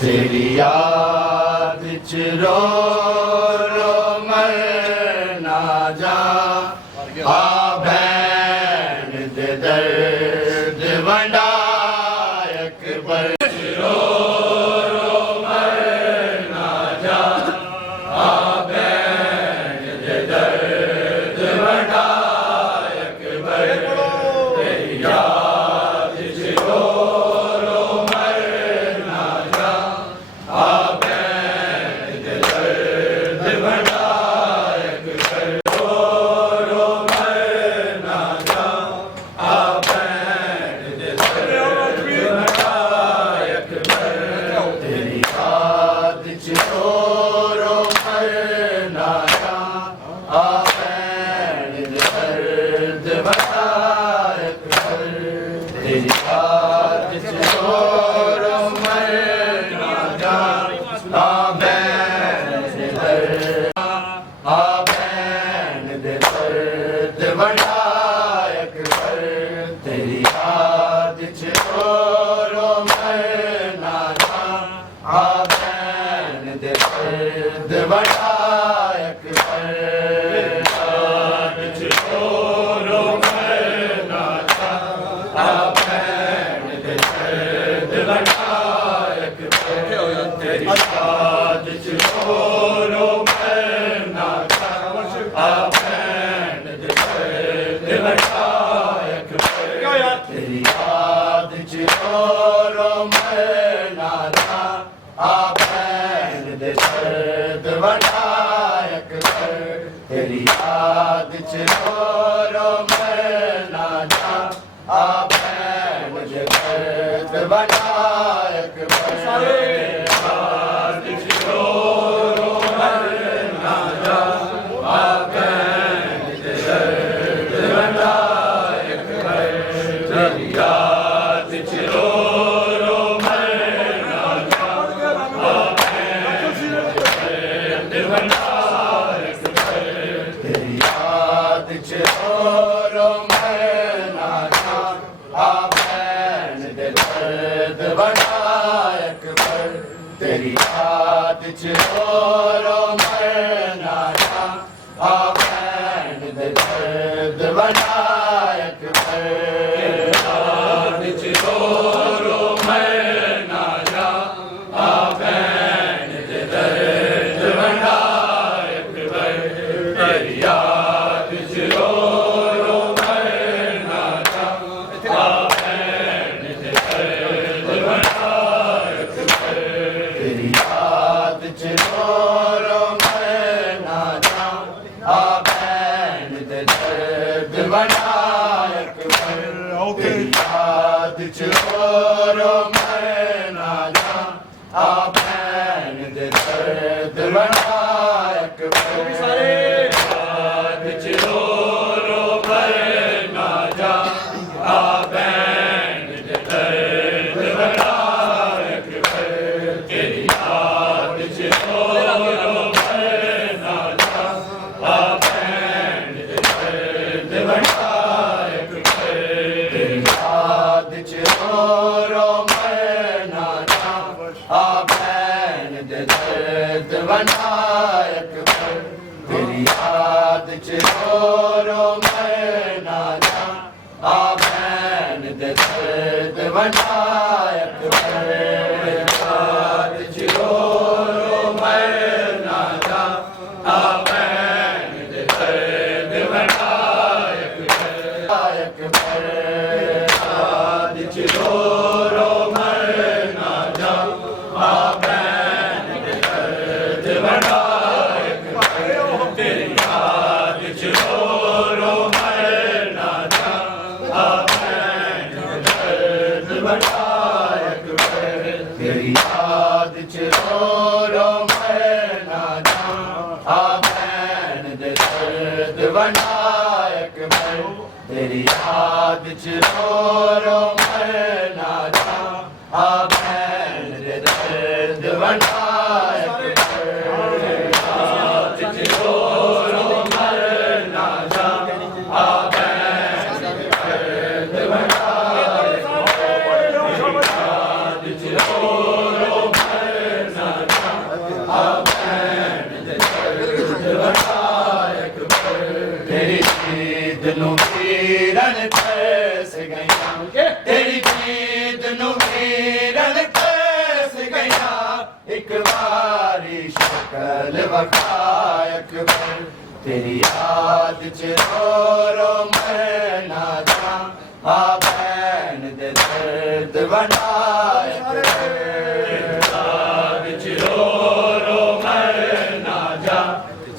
तेरी याद च रो रो मर ना जा आ भैन दे दर्द वंडा अकबर रो रो मर ना जा आ भैन दे दर्द वंडा अकबर तेरी याद च रो तेरी याद च रो मैं ना जा आ भैन दे दर्द वंडा अकबर याद च रो मैं ना जा आ भैन दे दर्द वंडा अकबर तेरी याद च रो मैं ना जा आ भैन दे दर्द वंडा तेरी याद च रो मैं ना जा आ भैन दे दर्द वंडा अकबर याद च रो मैं ना जा आ भैन दे दर्द वंडा अकबर तेरी याद च रो मैं ना जा आ भैन दे दर्द वंडा तेरी याद च रो मैं ना जा आ भैन दे दर्द वंडा अकबर तेरी याद च रो मैं ना जा आ भैन दे दर्द बना अकबर याद च रो मैं ना जा आ भैन दे दर्द बना अकबर तेरी याद च रो मैं ना जा आ भैन दे दर्द बना याद च रो मैं ना जा आ भैन दे दर्द बना अकबर तेरी याद च रो मैं ना जा आ भैन दे दर्द बना अकबर याद च रो मैं ना जा आ भैन दे दर्द बना अकबर याद च रो मैं ना जा आ भैन दे दर्द बना अकबर तेरी याद च रो मैं ना जा आ भैन दे दर्द बना अकबर तेरी याद च रो मैं ना जा आ भैन दे दर्द बना अकबर तेरी याद च रो मैं ना जा आ भैन दे दर्द बना अकबर याद च रो मैं ना जा आ भैन दे दर्द बना याद च रो मैं ना जा आ भैन दे दर्द बना अकबर तेरी जीद नूं वीरन फस गया तेरी जीद नूं वीरन फस गया एक बारी शक्ल वखा अकबर तेरी याद च रो मैं ना जा आ भैन दे दर्द बना अकबर याद च रो मैं ना जा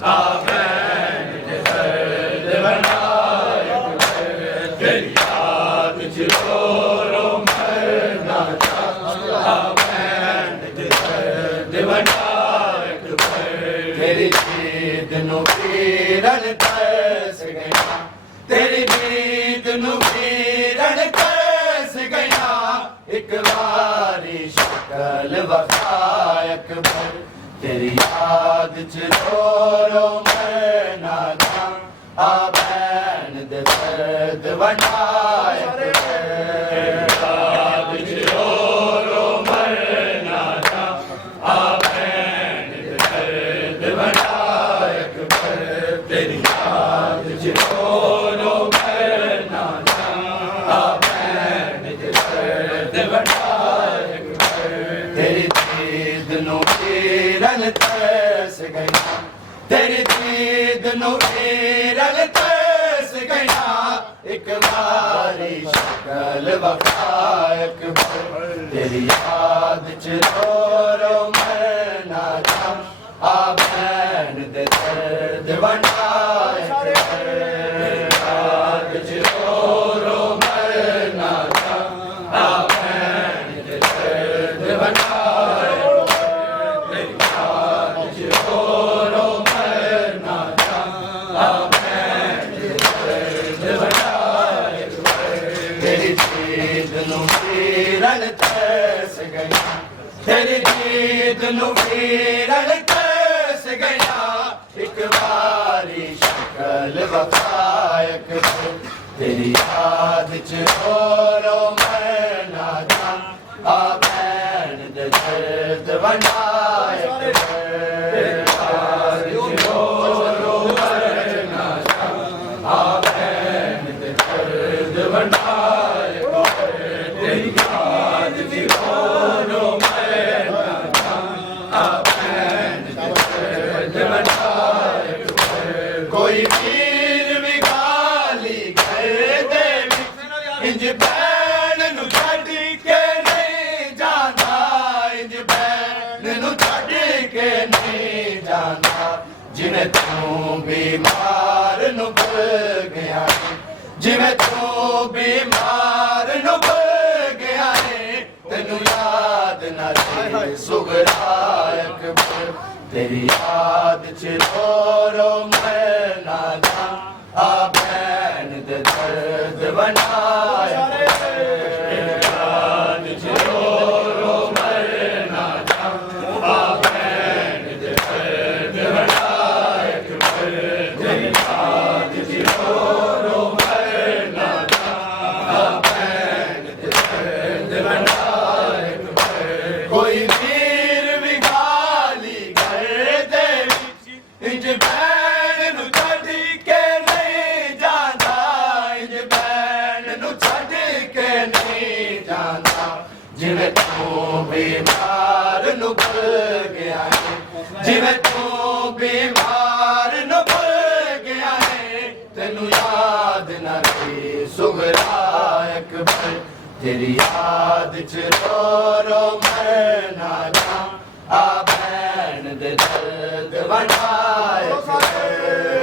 आ भैन दे दर्द बना अकबर तेरी याद च रो मैं ना जा आ भैन दे दर्द बना अकबर तेरी जीद नूं वीरन फस गया तेरी जीद नूं वीरन फस गया एक बारी शक्ल वखा अकबर तेरी याद च रो मैं ना जा आ भैन दे दर्द बना अकबर याद च रो मैं ना जा आ भैन दे दर्द बना अकबर तेरी याद च रो मैं ना जा आ भैन दे दर्द बना अकबर तेरी जीद नूं वीरन फस गया तेरी जीद नूं वीरन फस गया एक बारी शक्ल वखा अकबर तेरी याद च रो मैं ना जा आ भैन दे दर्द बना अकबर याद च रो मैं ना जा आ भैन दे दर्द बना तेरी याद च रो मैं ना जा आ भैन दे दर्द बना तेरी जीद नूं वीरन फस गया तेरी जीद नूं वीरन फस गया एक बारी शक्ल वखा अकबर तेरी याद च रो मैं ना जा आ भैन दे दर्द बना अकबर याद च रो मैं ना जा आ भैन दे दर्द बना अकबर तेरी याद च रो मैं ना जा आ भैन दे दर्द बना अकबर कोई वीर भी गाली घर दे इंज भैन नूं छड्ड के नहीं जांदा इंज भैन नूं छड्ड के नहीं जांदा जिवें तू बीमार नूं भुल गया जिवें तू बीमार नु भुल गया है तेनू याद ना रही सुगरा अकबर तेरी याद च रो रो मैं ना जा आ भैन दे दर्द बनाया याद च रो रो मैं ना जा आ भैन दे दर्द बनाया तेरी याद च रो रो मैं ना जा आ भैन दे दर्द बनाया कोई वीर भी गाली घर दे इंज भैन नु छड्ड के नहीं जांदा इंज भैन नु छड्ड के नहीं जांदा जिवें तू बीमार नु भुल गया है जिवें तू बीमार नु भुल गया है तेनू याद ना रही सुगरा अकबर तेरी याद च रो रो मैं ना जा आ भैन दे दर्द बनाए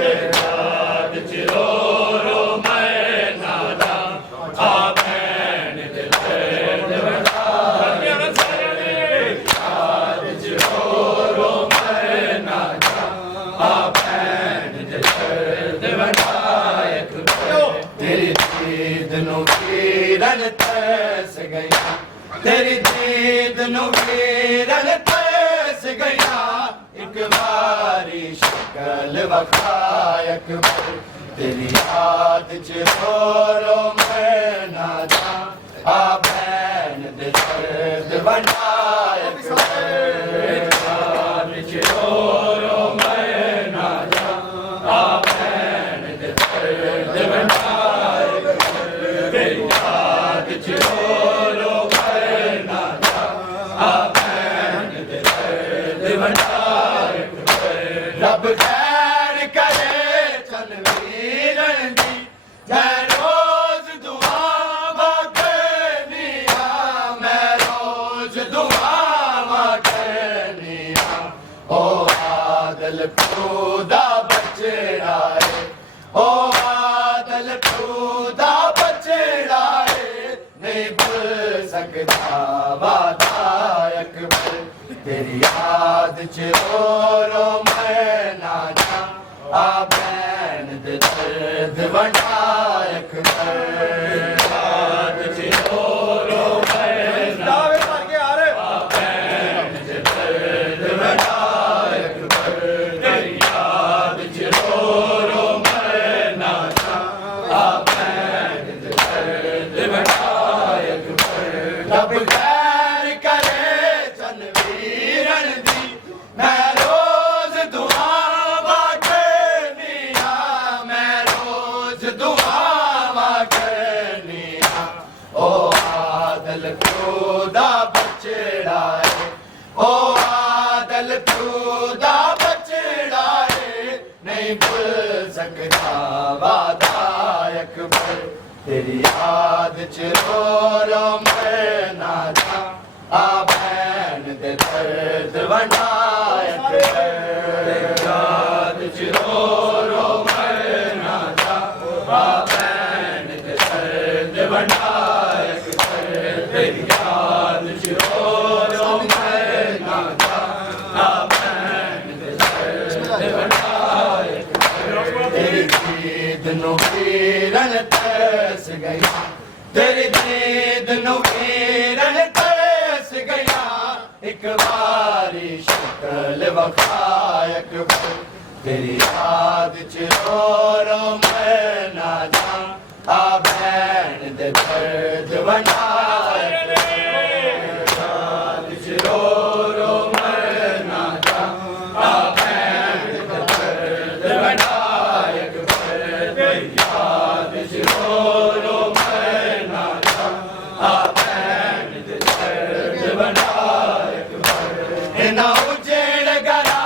याद च रो रो मैं ना जा आ भैन दे दर्द बनाए याद च रो रो मैं ना जा आ भैन दे दर्द बनाए तेरी दीद नु किरण तरस गया तेरी दीद नु किरण तरस गया एक बारी शक्ल वखा अकबर तेरी याद च रो रो मैं ना जा आ भैन दे दर्द बनाए याद च रो रो मैं ना जा आ भैन दे दर्द बनाए तेरी याद च रो रो मैं ना जा आ भैन दे दर्द बनाए रब खैर करे चल वीरन दी मैं रोज दुआ मांगनी मैं रोज दुआ मांगनी ओ आदल खुदा बचड़ा है ओ आदल खुदा बचड़ा है नहीं भूल सकता वादा अकबर तेरी याद च रो रो मैं ना जा आ भैन दे दर्द बनाए अकबर याद च रो रो मैं ना जा आ भैन दे दर्द बनाए अकबर तेरी याद च रो रो मैं ना जा आ भैन दे दर्द बनाए अकबर रब खैर करे चल वीरन दी मैं रोज दुआ मांगनी मैं रोज दुआ मांगनी ओ आदल खुदा बचड़ा है ओ आदल खुदा बचड़ा है नहीं भूल सकता वादा अकबर तेरी याद च रो रो मैं ना जा आ भैन दे दर्द बनाए याद च रो रो मैं ना जा आ भैन दे दर्द बनाए तेरी याद च रो रो मैं ना जा आ भैन दे दर्द बनाए तेरी दीद नु किरण तरस गया तेरी दीद नु किरण तरस गया एक बारी शक्ल वखा अकबर तेरी याद च रो रो मैं ना जा आ भैन दे दर्द बनाए याद च रो रो मैं ना जा आ भैन दे दर्द बनाए तेरी याद च रो रो मैं ना जा आ भैन दे दर्द बनाए इना उजेड़ गरा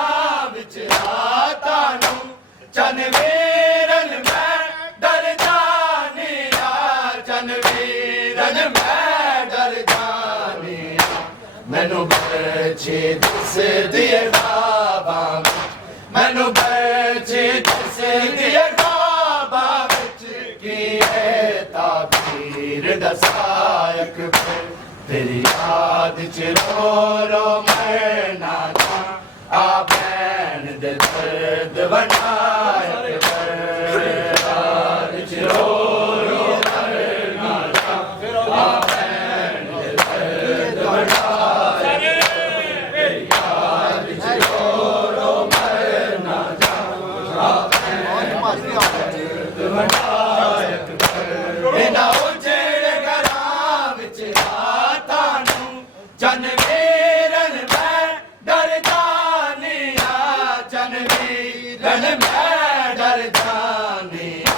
विच राता नू चन वीरन मैं डर जानी चन वीरन मैं डर जानी मैनू बचे दिस दिए ख्वाबा मैनू बचे दिस दिए ख्वाबा विच की है ताब पीर दसायक तेरी याद च रो मरना था आ भैन दे दर्द बनायक याद च रो मरना था आ भैन दे दर्द बनायक तेरी याद च रो मरना था आ भैन दे दर्द बनायक बिना उजड़ घरां विच रातां नूं चन वीरन मैं डर जानिया चन वीरन मैं डर जानिया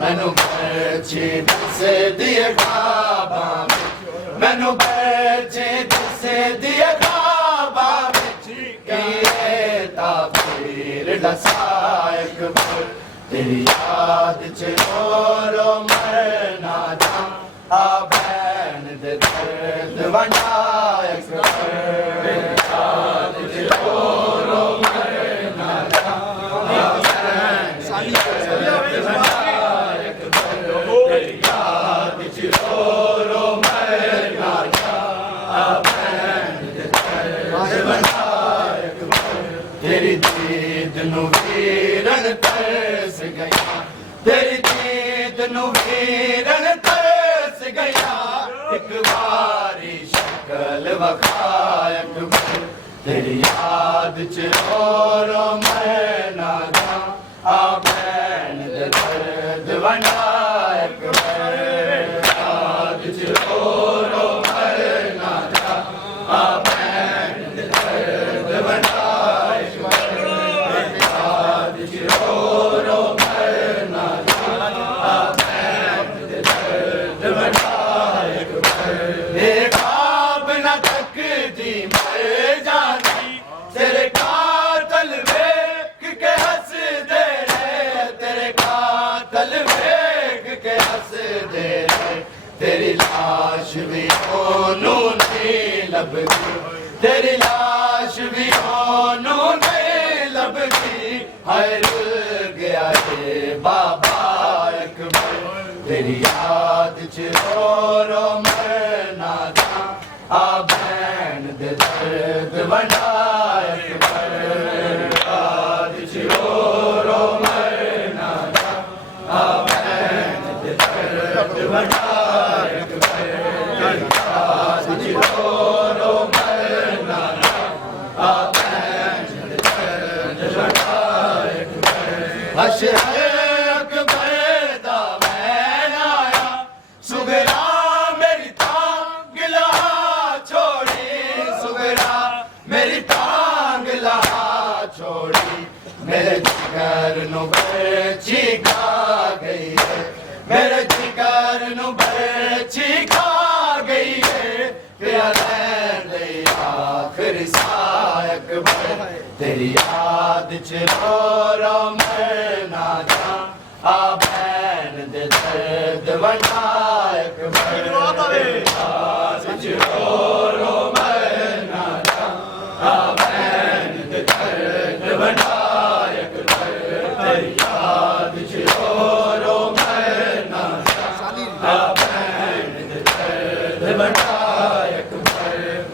मैनू बच्चे दस दिए ख्वाबां विच मैनू बच्चे दस दिए ख्वाबां विच कीए ताबीर दसायक तेरी याद च रो मरना था आ भैन दे दर्द बनायक याद च रो मरना था आ भैन दे दर्द बनायक तेरी याद च रो मरना था आ भैन दे दर्द बनायक तेरी दीद नूं वीरन तरस गया तेरी दीद नूं वीरन तरस गया एक बारी शक्ल वखायक तेरी याद च रो मरना था आ भैन दे दर्द बनायक याद च रो मरना था आ भैन दे दर्द बनायक याद च रो मरना था आ भैन दे दर्द बनायक ख्वाब न तकदी मर जानी तेरे कातल वेख के हंस दे रे तेरे कातल वेख के हंस दे रे तेरी लाश भी ओनू नहीं लभदी तेरी लाश भी ओनू नहीं लभदी हर गया रे बाबा अकबर तेरी याद च रो मरना था आ भैन दे दर्द बनायक याद च रो मरना था आ भैन दे दर्द बनायक याद च रो मरना था आ भैन दे दर्द बनायक अशहर अकबर दा मैन आया सुगरा मेरी तांग लहा छोड़ी सुगरा मेरी तांग लहा छोड़ी मेरे जिगर नूं बरछी खा गई है मेरे जिगर नूं बरछी खा गई है प्यारे दे आखिरी सायक तेरी याद च रो मरना था आ भैन दे दर्द बनायक याद च रो मरना था आ भैन दे दर्द बनायक तेरी याद च रो मरना था आ भैन दे दर्द बनायक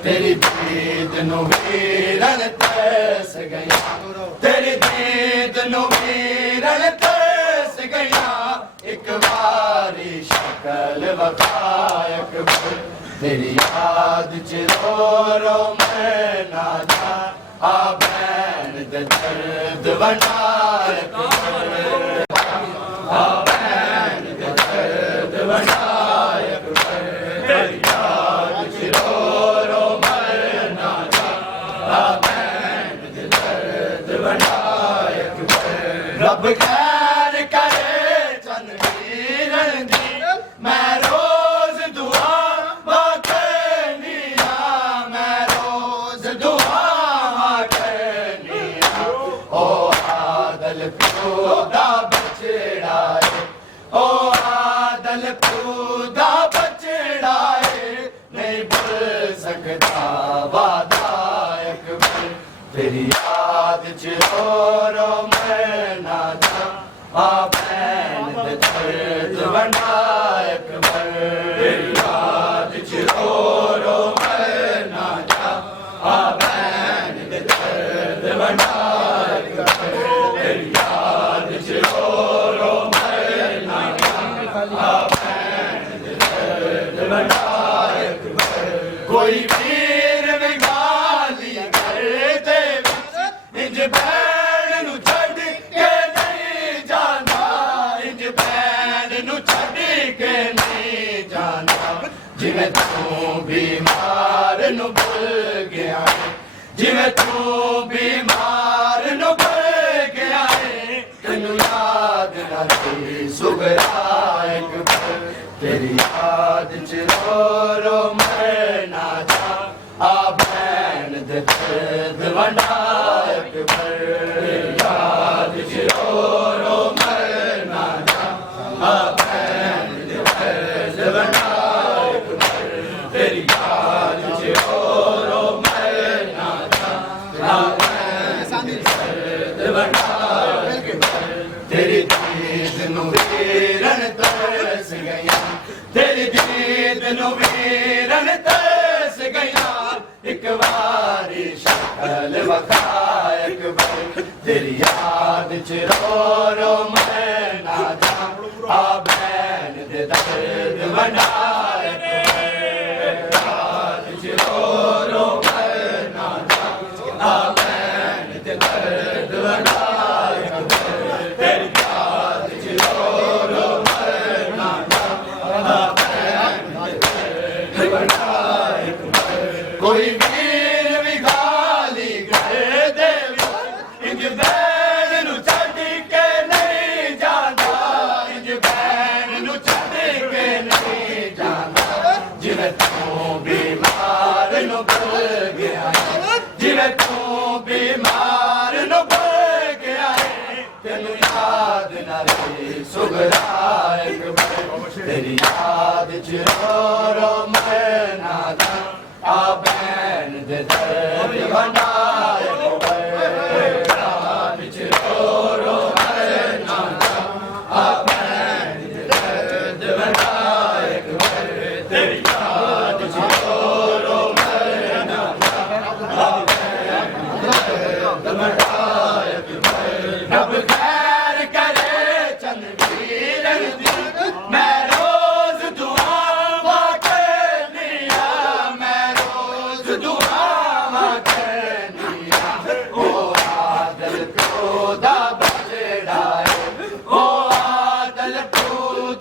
तेरी दीद नूं वीरन तरस गया तेरी दीद नूं वीरन तरस गया एक बारी शक्ल वखायक तेरी याद च रो मरना था आ भैन दे दर्द बनायक आ भैन दे दर्द बनायक तेरी याद च रो मरना था आ भैन दे दर्द बनायक रब खैर करे चन वीरन दी मैं रोज दुआ करनिया मैं रोज दुआ करनिया ओ आदल खुदा बचड़ा है ओ आदल खुदा बचड़ा है नहीं भूल सकता वादायक तेरी याद च रो मरना था आ भैन दे दर्द बनायक कोई वीर विगाली घर दे इंज भैन नू छड़ के नहीं जाना इंज भैन नू छड़ के नहीं जाना जिवें तू बीमार नू भुल गया जिवें तू बीमार नू भुल गया है तैनू याद ना तेरी सुगरा एक पल तेरी याद च रो मरना जा आ भैन दे दर्द वंडा एक पल तेरी याद च रो मरना जा आ भैन दे दर्द वंडा एक पल तेरी याद च रो मरना जा आ भैन दे दर्द वंडा एक पल तेरी दीद नू वीरन तरस गया तेरी दीद नू वीरन तरस गया एक बारी शक्ल वखा एक बार तेरी याद च रो मरना जा आ भैन दे दर्द वंडा एक बार याद च रो मरना जा आ भैन दे दर्द वंडा एक बार तेरी याद च रो मरना जा आ कोई वीर विगाली घर दे इंज भैन नू छड़ के नहीं जाना इंज भैन नू छड़ के नहीं जाना जिवें तू बीमार नू भुल गया जिवें तू बीमार नू भुल गया तेनू याद ना रही सुगरा एक पल तेरी याद च रो मरना जा आ भैन दे दर्द वंडा एक पल याद च रो मरना जा आ भैन दे दर्द वंडा एक पल तेरी याद च रो मरना जा आ भैन दे दर्द वंडा एक पल रब खैर करे चंद वीरन दी मैं रोज दुआवां करनिया मैं रोज दुआवां करनिया ओ आदल दा बचड़ा है ओ आदल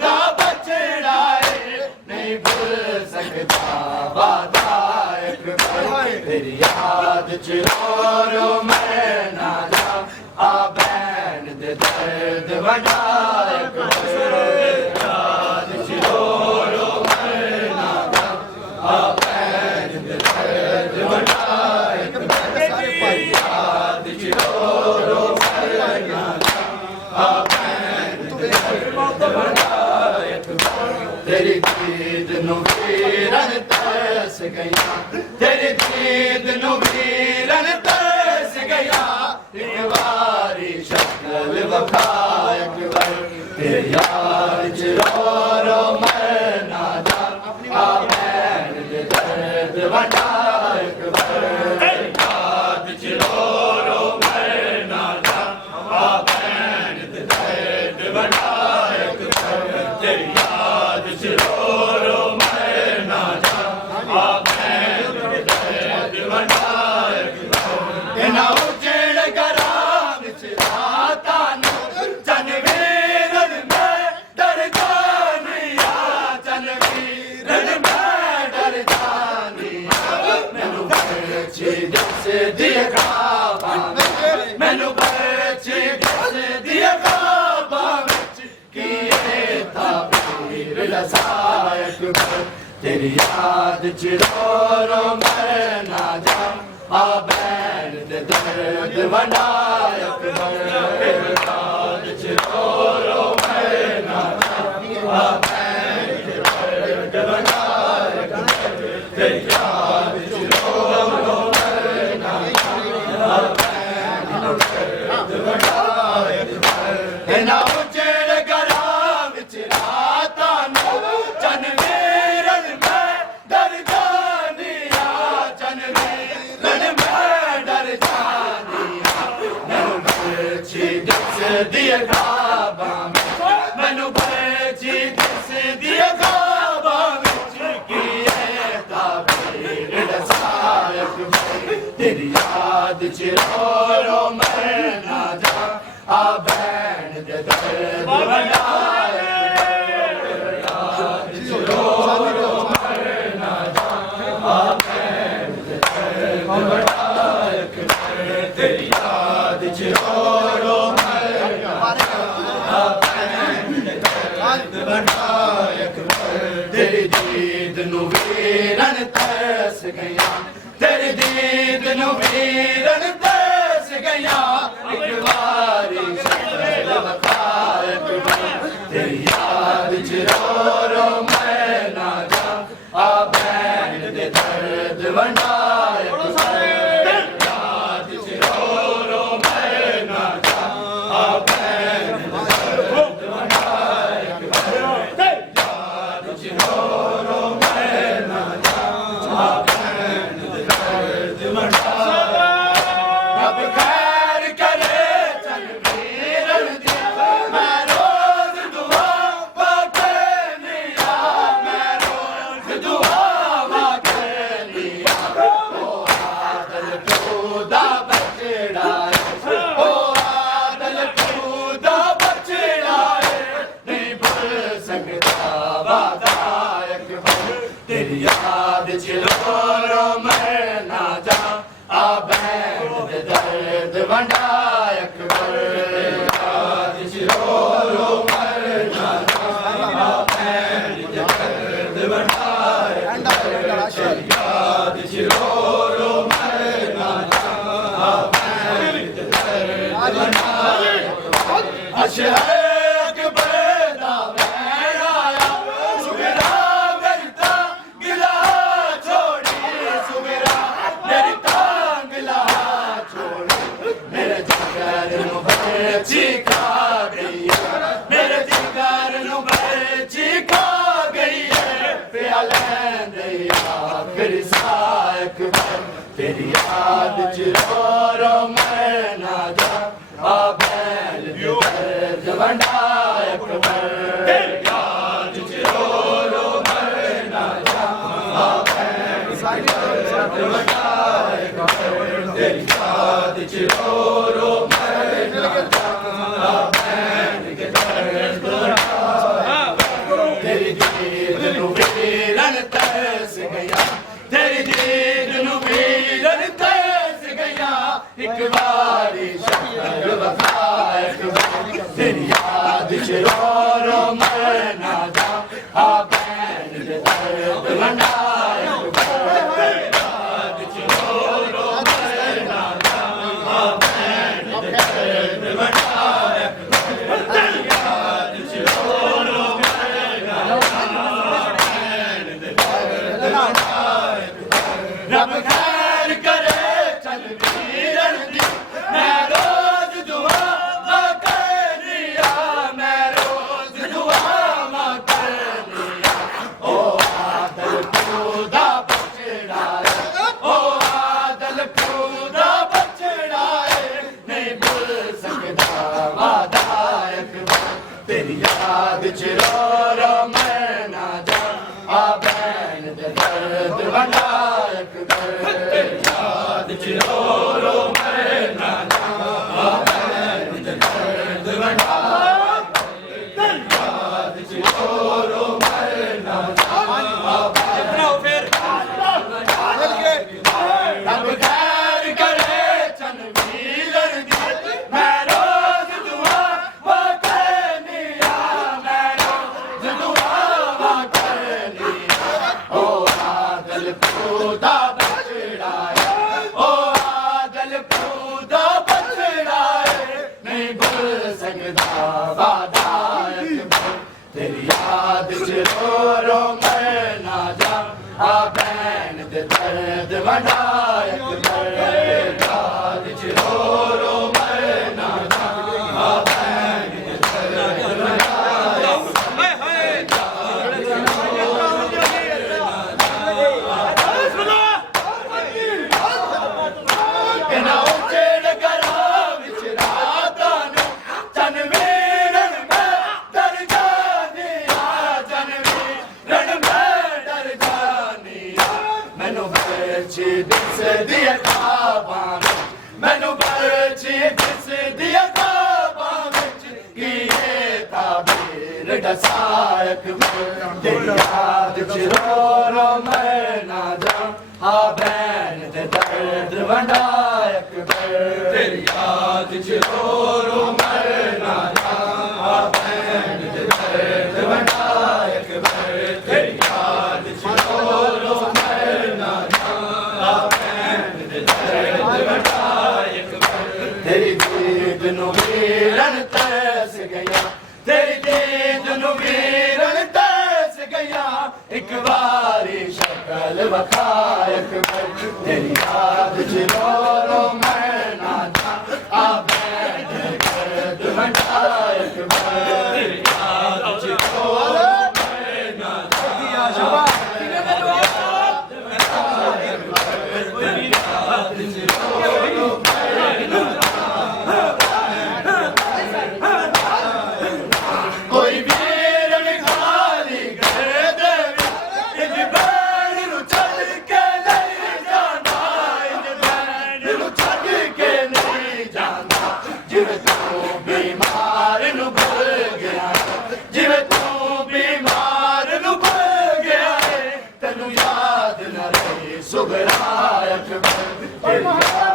दा बचड़ा है नहीं भूल सकता वादा एक पल तेरी याद च रो मरना जा आ भैन दे दर्द वंडा एक पल याद च रो मरना जा आ भैन दे दर्द वंडा एक पल याद च रो मरना जा आ भैन दे दर्द वंडा एक पल तेरी दीद नू वीरन तरस गया तेरी दीद नू वीरन तरस गया एक बारी शक्ल वखा एक बार तेरी याद च रो मरना जा आ भैन दे दर्द वंडा एक बार याद च रो मरना जा आ भैन दे दर्द वंडा एक बार तेरी याद च रो मरना जा आ भैन दे दर्द वंडा एक बार ना उजड़ घरां विच रातां नू चन वीरन मैं डर जानिया चन वीरन मैं डर जानिया मैनू बरछी दिस दी ख्वाबां मैनू बरछी दिस दी ख्वाबां विच कीए था पीर लसायक तेरी याद च रो मरना जा आ भैन दे दर्द वंडा एक पल याद च रो मरना जा आ भैन दे दर्द वंडा एक पल तेरी याद च रो मरना जा आ भैन दे दर्द वंडा एक पल ना उजड़ घरां विच रातां नू चन वीरन मैं डर जानिया चन वीरन मैं डर जानिया मैनू बरछी दिस दी ख्वाबां मैनू बरछी दिस दी ख्वाबां विच ਨੂੰ ਵੀਰਨ ਤਰਸ ਗਈਆਂ ਤੇਰੀ ਦੀਦ ਨੂੰ ਵੀਰਨ ਤਰਸ ਗਈਆਂ ਇੱਕ ਵਾਰੀ ਸ਼ਕਲ ਵਖਾ ਇੱਕ ਵਾਰ ਤੇਰੀ ਯਾਦ ਚ ਰੋ ਰੋ ਮੈਂ ਨਾ ਜਾ ਆ ਭੈਣ ਦੇ ਦਰਦ ਵੰਡਾ ਇੱਕ ਵਾਰ ਯਾਦ ਚ ਰੋ ਰੋ ਮੈਂ ਨਾ ਜਾ ਆ ਭੈਣ ਦੇ ਦਰਦ ਵੰਡਾ ਇੱਕ ਵਾਰ ਯਾਦ ਚ ਰੋ ਰੋ ਮੈਂ ਨਾ ਜਾ ਆ ਭੈਣ ਦੇ ਦਰਦ ਵੰਡਾ ਰੱਬ ਖੈਰ ਕਰੇ ਚਲ ਵੀਰਨ ਦੀ ਮੈਂ ਰੋਜ਼ ਦੁਆਵਾਂ ਕਰਨੀਆਂ ਮੈਂ ਰੋਜ਼ ਦੁਆਵਾਂ ਕਰਨੀਆਂ ਉਹ ਆਦਲ ਤੂੰ ਦਾ ਬਚੜਾ ਉਹ ਆਦਲ ਤੂੰ ਦਾ ਬਚੜਾ ਨਹੀਂ ਭੁੱਲ ਸਕਦਾ ਵਾਦਾ ਇੱਕ ਵਾਰ ਤੇਰੀ ਯਾਦ ਚ ਰੋ ਰੋ ਮੈਂ ਨਾ ਜਾ ਆ ਭੈਣ ਦੇ ਦਰਦ ਵੰਡਾ ਇੱਕ ਵਾਰ ਯਾਦ ਚ ਰੋ ਰੋ ਮੈਂ ਨਾ ਜਾ ਆ ਭੈਣ ਦੇ ਦਰਦ ਵੰਡਾ ਇੱਕ ਵਾਰ ਯਾਦ ਚ ਰੋ ਰੋ ਮੈਂ ਨਾ ਜਾ ਆ ਭੈਣ ਦੇ ਦਰਦ ਵੰਡਾ ਅਸ਼ਹਰ ਅਕਬਰ ਦਾ ਵੈਣ ਆਇਆ ਸੁਗਰਾ ਮੇਰੀ ਤਾਂ ਗਿਲਾ ਛੋੜੀ ਸੁਗਰਾ ਮੇਰੀ ਤਾਂ ਗਿਲਾ ਛੋੜੀ ਮੇਰੇ ਜਿਗਰ ਨੂੰ ਬਰਛੀ ਖਾ ਗਈ ਹੈ ਮੇਰੇ ਜਿਗਰ ਨੂੰ ਬਰਛੀ ਖਾ ਗਈ ਹੈ ਪਿਆ ਲੈਂਦੇ ਆਖਰ ਸਾਇਕ ਤੇਰੀ ਯਾਦ ਚ ਰੋ ਰੋ ਮੈਂ ਨਾ ਜਾ ਆ ਭੈਣ ਦੇ ਦਰਦ ਵੰਡਾ ਇੱਕ ਵਾਰ ਯਾਦ ਚ ਰੋ ਰੋ ਮੈਂ ਨਾ ਜਾ ਆ ਭੈਣ ਦੇ ਦਰਦ ਵੰਡਾ ਇੱਕ ਵਾਰ ਤੇਰੀ ਯਾਦ ਚ ਰੋ ਰੋ ਮੈਂ ਨਾ ਜਾ ਆ ਭੈਣ ਦੇ ਦਰਦ ਵੰਡਾ ਤੇਰੀ ਦੀਦ ਨੂੰ ਵੀਰਨ ਤਰਸ ਗਿਆ ਤੇਰੀ ਦੀਦ ਨੂੰ ਵੀਰਨ ਤਰਸ ਗਿਆ ਇੱਕ ਵਾਰੀ ਸ਼ਕਲ ਵਖਾ ਇੱਕ ਵਾਰ ਤੇਰੀ ਯਾਦ ਚ ਰੋ ਰੋ ਮੈਂ ਨਾ ਜਾ ਆ ਭੈਣ ਦੇ ਦਰਦ ਵੰਡਾ ਇੱਕ ਵਾਰ ਯਾਦ ਚ ਰੋ ਰੋ ਮੈਂ ਨਾ ਜਾ ਆ ਭੈਣ ਦੇ ਦਰਦ ਵੰਡਾ ਇੱਕ ਵਾਰ ਤੇਰੀ ਯਾਦ ਚ ਰੋ ਰੋ ਮੈਂ ਨਾ ਜਾ ਆ ਭੈਣ ਦੇ ਦਰਦ ਵੰਡਾ ਰੱਬ ਖੈਰ ਕਰੇ ਚਲ ਵੀਰਨ ਦੀ ਮੈਂ ਰੋਜ਼ ਦੁਆਵਾਂ ਕਰਨੀਆਂ ਮੈਂ ਰੋਜ਼ ਦੁਆਵਾਂ ਕਰਨੀਆਂ ਉਹ ਆਦਲ ਤੂੰ ਦਾ ਬਚੜਾ ਉਹ ਆਦਲ ਤੂੰ ਦਾ ਬਚੜਾ ਨਹੀਂ ਭੁੱਲ ਸਕਦਾ ਵਾਦਾ ਇੱਕ ਵਾਰ ਤੇਰੀ ਯਾਦ ਚ ਰੋ ਰੋ ਮੈਂ ਨਾ ਜਾ ਆ ਭੈਣ ਦੇ ਦਰਦ ਵੰਡਾ ਇੱਕ ਵਾਰ ਯਾਦ ਚ ਰੋ ਰੋ ਮੈਂ ਨਾ ਜਾ ਆ ਭੈਣ ਦੇ ਦਰਦ ਵੰਡਾ ਯਾਦ ਚ ਰੋ ਰੋ ਮੈਂ ਨਾ ਜਾ ਆ ਭੈਣ ਰੱਬ ਖੈਰ ਕਰੇ ਚਨ ਵੀਰਨ ਦੀ ਮੈਂ ਰੋਜ਼ ਦੁਆਵਾਂ ਕਰਨੀਆਂ ਮੈਂ ਰੋਜ਼ ਦੁਆਵਾਂ ਕਰਨੀਆਂ ਉਹ ਆਦਲ ਤੂੰ ਦਾ ਬਚੜਾ ਉਹ ਆਦਲ ਤੂੰ ਦਾ ਬਚੜਾ ਨਹੀਂ ਭੁੱਲ ਸਕਦਾ ਵਾਦਾ ਇੱਕ ਵਾਰ ਤੇਰੀ ਯਾਦ ਚ ਰੋ ਰੋ ਮੈਂ ਨਾ ਜਾ ਆ ਭੈਣ ਦੇ ਦਰਦ ਵੰਡਾ ਇੱਕ ਵਾਰ ਯਾਦ ਚ ਰੋ ਰੋ ਮੈਂ ਨਾ ਜਾ ਆ ਭੈਣ ਦੇ ਦਰਦ ਵੰਡਾ ਇਹਨਾਂ ਉੱਚੇ ਡਗਰਾਂ ਵਿੱਚ ਰਾਤਾਂ ਨੂੰ ਚੰਨ ਵੀਰਨ ਮੈਂ ਡਰ ਜਾਨੀਆਂ ਚੰਨ ਵੀਰਨ ਮੈਂ ਡਰ ਜਾਨੀਆਂ ਮੈਨੂੰ ਬਰਛੀ ਦਿਸਦੀ ਖਾਬਾਂ ਵਿੱਚ ਮੈਨੂੰ ਬਰਛੀ ਦਿਸਦੀ ਖਾਬਾਂ ਵਿੱਚ ਕੀ ਇਹ ਤਾਬੀਰ ਡਸਾਇਕ ਤੇਰੀ ਯਾਦ ਚ ਰੋ ਰੋ ਮੈਂ ਨਾ ਜਾ ਆ ਭੈਣ ਦੇ ਦਰਦ ਵੰਡਾ ਇੱਕ ਵਾਰ ਤੇਰੀ ਯਾਦ ਚ ਰੋ ਰੋ ਮੈਂ ਨਾ ਜਾ ਆ ਭੈਣ ਦੇ ਦਰਦ ਵੰਡਾ ਇੱਕ ਵਾਰ ਤੇਰੀ ਯਾਦ ਚ ਰੋ एक बारी शक्ल बखाए अकबर तेरी याद रो रो मैं नाचा आ बैठ कर दुमटाए अकबर तेरी याद रो रो मैं नाचा कोई वीर भिखारी गए देवी इंज बैठ नु छड़ के नहीं जाना इंज बैठ नु छड़ के नहीं जाना जिवें तू बीमार नु भुल गया जिवें तू बीमार नु भुल गया है तेनू याद न रही सुगरा अकबर